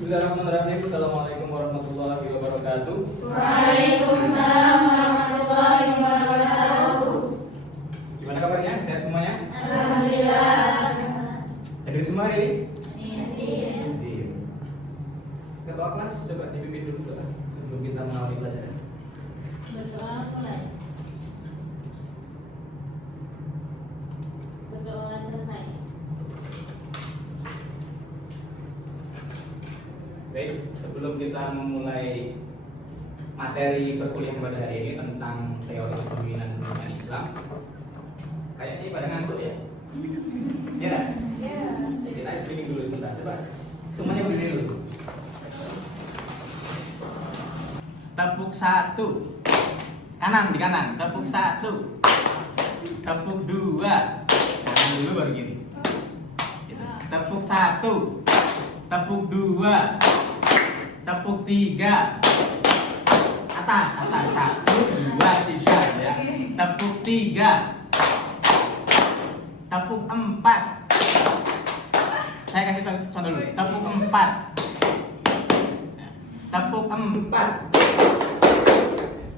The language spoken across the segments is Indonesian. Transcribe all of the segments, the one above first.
Bismillahirrahmanirrahim. Assalamualaikum warahmatullahi wabarakatuh. Waalaikumsalam warahmatullahi wabarakatuh. Gimana kabarnya? Sehat semuanya? Alhamdulillah. Hadir semua hari ini? Amin. Hadir. Ketua kelas coba dipimpin dulu Kak, sebelum kita mengawali pelajaran. Berdoa mulai. Berdoa selesai. Baik, sebelum kita memulai materi perkuliahan pada hari ini tentang teori kepemimpinan Islam, kayaknya pada ngantuk ya? Ya? Ya. Kita screening dulu sebentar, coba semuanya berdiri dulu. Tepuk 1 kanan, di kanan. Tepuk 1, tepuk 2 kanan dulu baru gini. Tepuk 1, tepuk 2, tepuk 3 atas 1, 2, 3 ya. Tepuk 3, tepuk 4. Saya kasih contoh dulu. Tepuk 4, tepuk 4.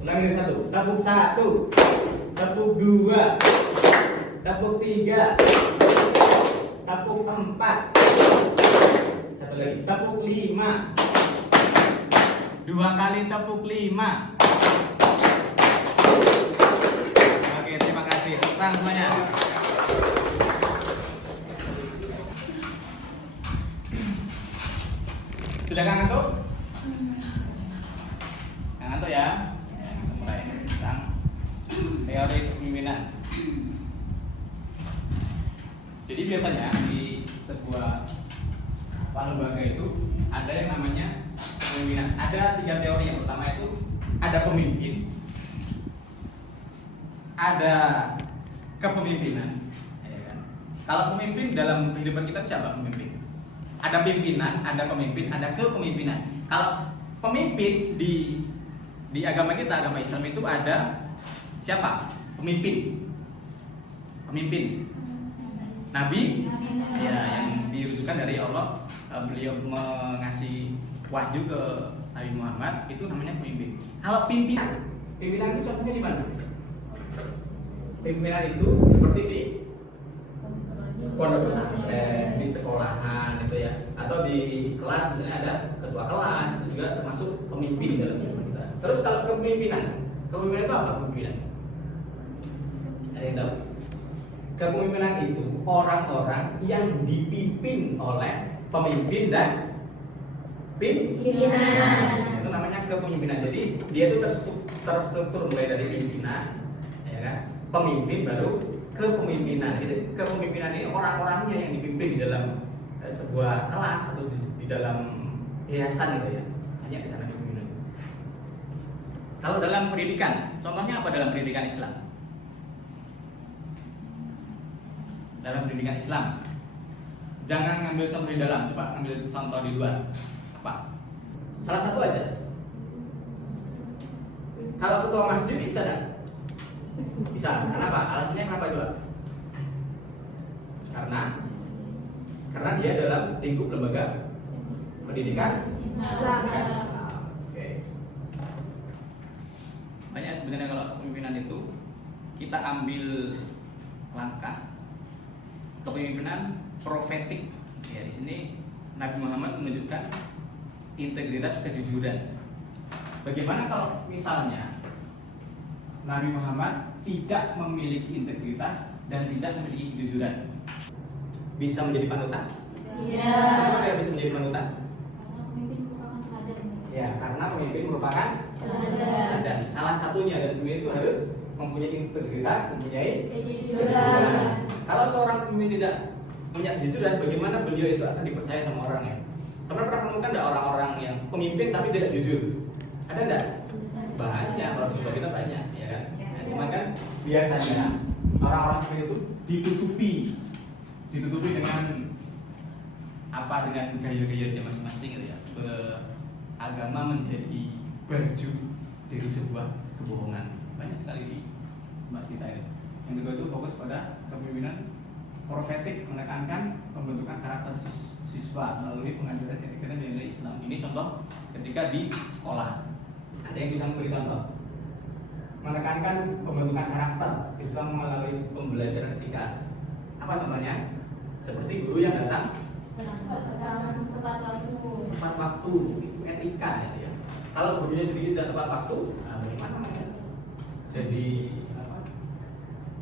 Ulangi dari 1. Tepuk 1, tepuk 2, tepuk 3, tepuk 4. Satu lagi. Tepuk 5. 2 kali tepuk 5. Oke, terima kasih. Tepuk tangan semuanya. Sudah nggak ngantuk? Nggak ngantuk ya? Mulai tentang teori kepemimpinan. Jadi biasanya di sebuah lembaga itu ada yang namanya kepemimpinan. Ada 3 teori. Yang pertama itu ada pemimpin, ada kepemimpinan. Ya kan? Kalau pemimpin dalam kehidupan kita siapa pemimpin? Ada pimpinan, ada pemimpin, ada kepemimpinan. Kalau pemimpin di agama kita, agama Islam itu ada siapa? Pemimpin. Pemimpin. Nabi, ya, yang dirujukan dari Allah. Beliau mengasih wahyu ke Nabi Muhammad, itu namanya pemimpin. Kalau pimpinan itu contohnya di mana? Pimpinan itu seperti di pondok pesantren, di sekolahan itu ya, atau di kelas misalnya ada ketua kelas, itu juga termasuk pemimpin dalam kehidupan kita. Terus kalau kepemimpinan itu apa kepemimpinan? Ada yang tahu? Kepemimpinan itu orang-orang yang dipimpin oleh pemimpin dan pimpinan. Itu namanya kepemimpinan. Jadi dia itu terstruktur mulai dari pimpinan, ya kan? Pemimpin baru kepemimpinan. Itu kepemimpinan ini orang-orangnya yang dipimpin di dalam sebuah kelas atau di dalam yayasan gitu ya. Hanya di sana kepemimpinan. Kalau dalam pendidikan, contohnya apa dalam pendidikan Islam? Dalam pendidikan Islam, jangan ngambil contoh di dalam, coba ngambil contoh di luar. Apa? Salah satu aja. Kalau ketua masjid bisa enggak? Bisa. Kenapa? Alasannya kenapa coba? Karena dia dalam lingkup lembaga pendidikan Islam. Oke. Banyak sebenarnya kalau kepemimpinan itu kita ambil langkah kepemimpinan profetik. Ya, di sini Nabi Muhammad menunjukkan integritas kejujuran. Bagaimana kalau misalnya Nabi Muhammad tidak memiliki integritas dan tidak memiliki kejujuran? Bisa menjadi panutan? Iya. Kenapa tidak bisa menjadi panutan? Karena pemimpin merupakan teladan. Ya, karena pemimpin merupakan teladan. Salah satunya, dan pemimpin itu harus mempunyai integritas, mempunyai Kejujuran. Kalau seorang pemimpin tidak punya kejujuran, bagaimana beliau itu akan dipercaya sama orangnya? Kamu pernah menemukan enggak orang-orang yang pemimpin tapi tidak jujur? Ada enggak? Banyak, orang tua kita banyak, ya kan? Nah, cuman kan biasanya orang-orang seperti itu ditutupi dengan apa? Dengan gaya-gaya dia masing-masing gitu ya. Agama menjadi baju dari sebuah kebohongan. Banyak sekali di mas kita ini. Yang kedua itu fokus pada kepemimpinan profetik, menekankan pembentukan karakter siswa melalui pengajaran etika dan nilai Islam. Ini contoh ketika di sekolah. Ada yang bisa memberi contoh? Menekankan pembentukan karakter Islam melalui pembelajaran etika. Apa contohnya? Seperti guru yang datang Tepat waktu. tepat waktu, itu etika gitu ya. Kalau gurunya sendiri tidak tepat waktu, nah bagaimana ya? Jadi apa?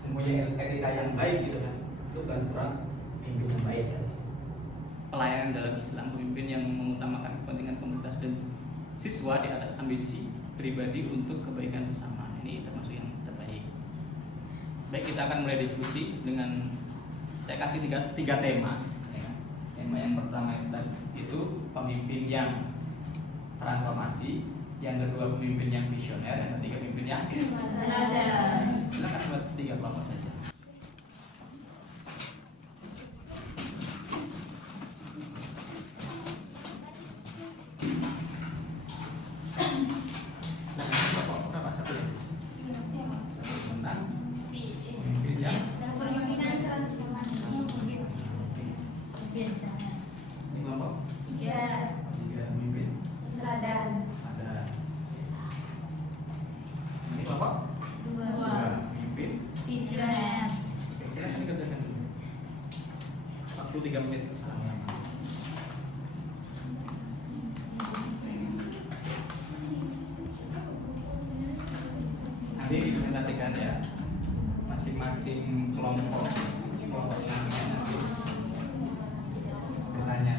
Mempunyai etika yang baik gitu kan. Itu kan seorang pemimpin yang baik ya. Pelayanan dalam Islam, pemimpin yang mengutamakan kepentingan komunitas dan siswa di atas ambisi pribadi untuk kebaikan bersama. Ini termasuk yang terbaik. Baik, kita akan mulai diskusi dengan saya kasih tiga tema. Ya. Tema yang pertama itu pemimpin yang transformasi, yang kedua pemimpin yang visioner, yang ketiga pemimpin yang Teladan. silakan buat 3 kelompok saja. Tentang pemimpin yang Kepemimpinan transformasi. Biasanya. ini kelompok 3. 3 pemimpin Teladan. ada ini kelompok 2. 2 pemimpin. Visioner. Oke, silakan dikerjakan dulu. Waktu 3 menit selama. Nanti dipresentasikan ya masing-masing kelompok yang nanti bertanya.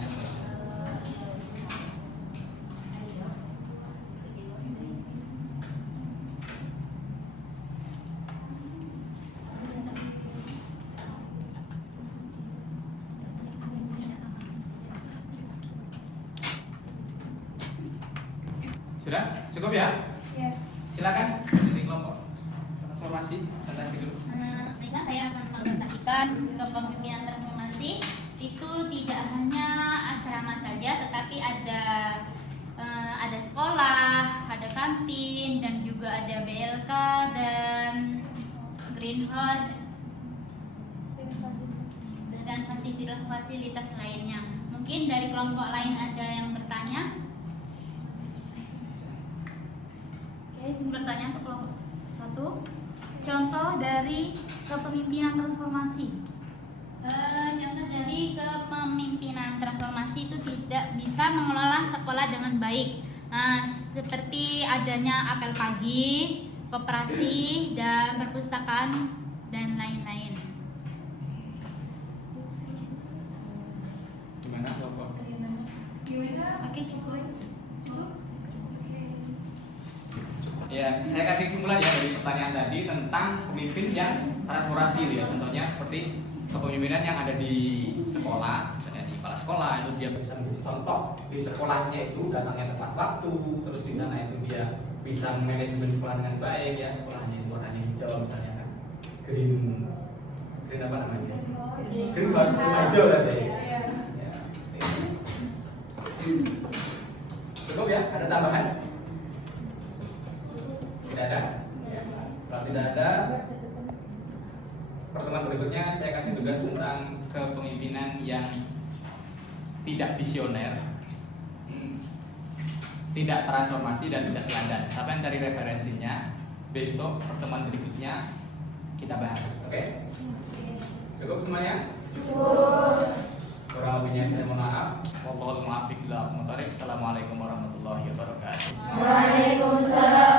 Sudah cukup ya? Ya. Silakan dari kelompok transformasi presentasi dulu. Baiklah, saya akan mempresentasikan kepemimpinan transformasi. Itu tidak hanya asrama saja, tetapi ada sekolah, ada kantin, dan juga ada BLK dan greenhouse dan fasilitas lainnya. Mungkin dari kelompok lain ada yang bertanya? Oke, izin bertanya untuk kelompok 1. Contoh dari kepemimpinan transformasi. Contoh dari kepemimpinan transformasi itu tidak bisa mengelola sekolah dengan baik. Seperti adanya apel pagi, koperasi, dan perpustakaan, dan lain-lain. Gimana kelompok? Oke, cukup. Ya, saya kasih kesimpulan ya dari pertanyaan tadi tentang pemimpin yang transformasi gitu ya. Contohnya seperti kepemimpinan yang ada di sekolah, misalnya di kepala sekolah itu dia bisa menjadi contoh di sekolahnya itu datangnya tepat waktu, terus di sana itu dia bisa manajemen sekolah dengan baik ya, sekolahnya itu warnanya hijau misalnya kan, green apa namanya? Green house hijau berarti. Ya. Cukup ya? Ada tambahan? Tidak ada? Kalau tidak ada, pertemuan berikutnya saya kasih tugas tentang kepemimpinan yang tidak visioner, tidak transformasi dan tidak teladan. Siapa yang cari referensinya, besok pertemuan berikutnya kita bahas. Oke? Cukup semuanya? Cukup. Kurang lebihnya saya mohon maaf. Wallahul muwaffiq ila aqwamit thoriq. Assalamualaikum warahmatullahi wabarakatuh. Waalaikumsalam.